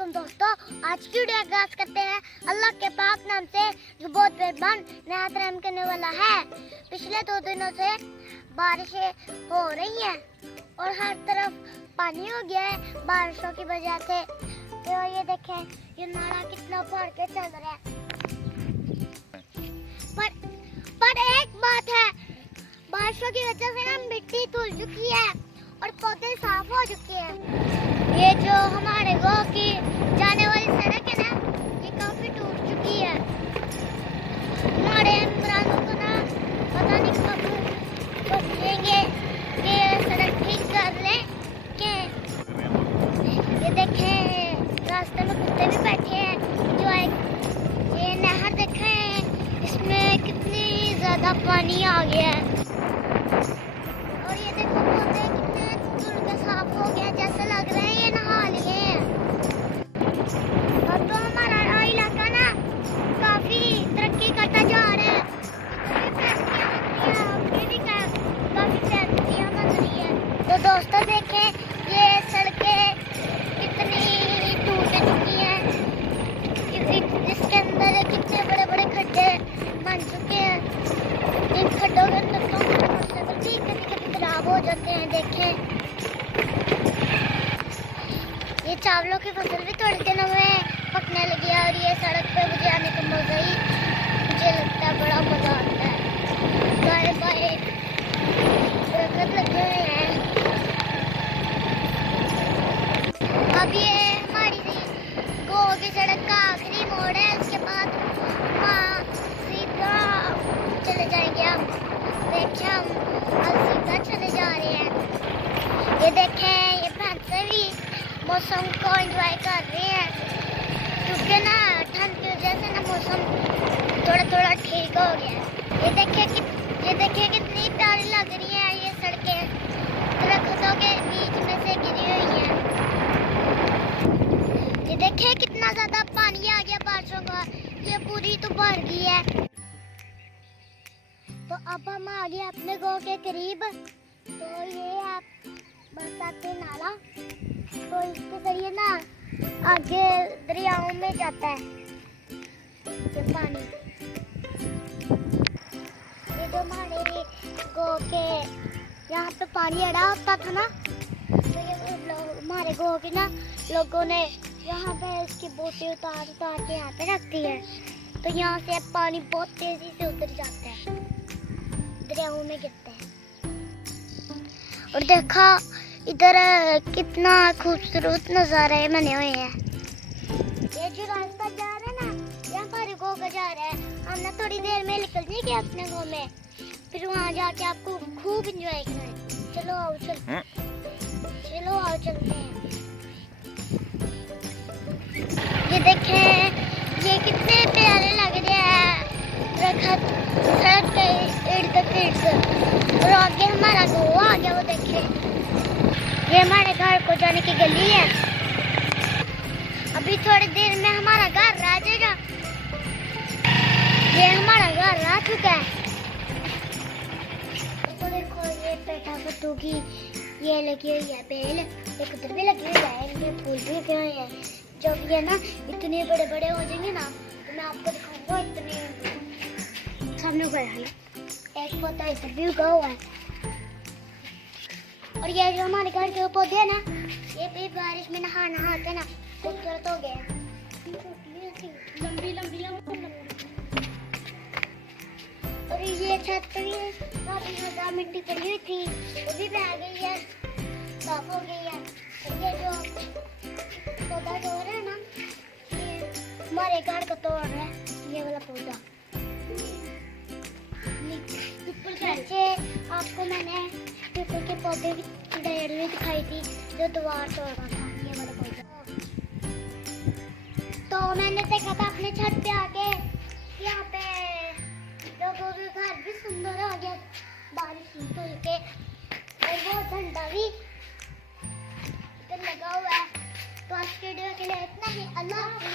वालेकुम दोस्तों, आज की वीडियो आगाज करते हैं अल्लाह के पाक नाम से जो बहुत मेहरबान नहायत रहम करने वाला है। पिछले 2 दिनों से बारिशें हो रही हैं और हर तरफ पानी हो गया है बारिशों की वजह से। तो ये देखें, ये नाला कितना भर के चल रहा है। पर एक बात है, बारिशों की वजह से ना मिट्टी धुल चुकी है और पौधे साफ हो चुके हैं। ये जो हमारे गांव की जाने वाली सड़क है ना, ये काफी टूट चुकी है। हमारे इमरानों को ना पता नहीं कब बचेंगे कि ये सड़क ठीक कर ले के। ये देखें, रास्ते में कुत्ते भी बैठे हैं। जो ये नहर देख रहे हैं, इसमें कितनी ज्यादा पानी आ गया है। और ये देखो पौधे कितने धुल के साफ हो गया, जैसे लग रहा है ये नहा लिए हैं। और तो हमारा इलाका ना काफी तरक्की करता जा रहा है। काफी फैक्ट्रियां बन रही है। तो दोस्तों देखें, ये सड़कें कितनी टूट चुकी हैं, जिसके अंदर कितने बड़े बड़े खड्डे बन चुके हैं। इन खड्डों के अंदर तो मोटरसाइकिल कभी खराब हो जाते हैं। देखें, ये चावलों की फसल भी थोड़े दिनों में पकने लगी है और ये सड़क पे मुझे आने का मजा ही मुझे लगता है बड़ा मजा आता है। बाएं बाएं दरख्त लगे हुए हैं। अब ये हमारी गाँव की सड़क का आखिरी मोड़ है, उसके बाद वहाँ सीधा चले जाएंगे हम। देखिए, हम अब सीधा चले जा रहे हैं। ये देखें, ये भैंसें भी मौसम को एंजॉय कर रही हैं, क्योंकि ना ठंड की वजह से ना मौसम थोड़ा थोड़ा ठीक हो गया है। ये देखिए कितनी प्यारी लग रही है ये सड़कें, दरख्तों के बीच में से गिरी हुई हैं। ये देखिए कितना ज्यादा पानी आ गया बारिशों का, ये पूरी तो भर गई है। तो अब हम आ गए अपने गाँव के करीब। तो ये आप बरसाती नाला, तो इसके जरिए ना आगे दरियाओं में जाता है ये पानी। ये जो हमारे गाँव के यहाँ पे पानी अड़ा होता था ना, तो ये हमारे गाँव के ना लोगों ने यहाँ पे इसकी बोटें उतार के यहाँ पे रखती है। तो यहाँ से पानी बहुत तेजी से उतर जाता है, दरियाओं में गिरता है। और देखा इधर कितना खूबसूरत नज़ारे बने हुए हैं। ये जो रास्ता जा रहा है ना, ये हमारे गाँव का जा रहा है। हम ना थोड़ी देर में निकल जाएंगे अपने गाँव में, फिर वहाँ जाके आपको खूब एंजॉय कराएंगे। चलो आओ चलते हैं। ये देखें, ये कितने प्यारे लग रहे हैं दरख्त सड़क के इर्द गिर्द। और आगे हमारा गाँव आ गया, वो देखें, ये हमारे घर को जाने की गली है। अभी थोड़ी देर में हमारा घर आ जाएगा। ये हमारा घर आ चुका है। तो देखो, ये पेठा कद्दू की ये लगी हुई है बेल, एक उधर भी लगी हुई है, इनमें फूल भी लगे हुए हैं। जब ये ना इतने बड़े बड़े हो जाएंगे ना, तो मैं आपको दिखाऊंगा। इतने सामने उगा है, एक पौधा इधर भी उगा हुआ है। और ये जो हमारे घर के पौधे हैं ना, ये भी बारिश में नहाते ना खूबसूरत हो गए, लंबी। और ये छत पे भी काफी ज्यादा मिट्टी पड़ी हुई थी, वो भी बह गई है, साफ हो गई है। और ये जो पौधा तोड़ रहा है ना, ये हमारे घर को तोड़ रहा है, ये वाला पौधा। नीचे आपको मैंने पीपल के पौधे की पेड़ भी दिखाई थी, जो दीवार तोड़ रहा था, ये वाला पौधा। तो मैंने देखा था अपने छत पे आके, यहाँ पे लोगों के घर भी सुंदर हो गया बारिश धुल के, और वो झंडा भी लगा हुआ है। तो आज के वीडियो के लिए इतना ही। अल्लाह हाफ़िज़।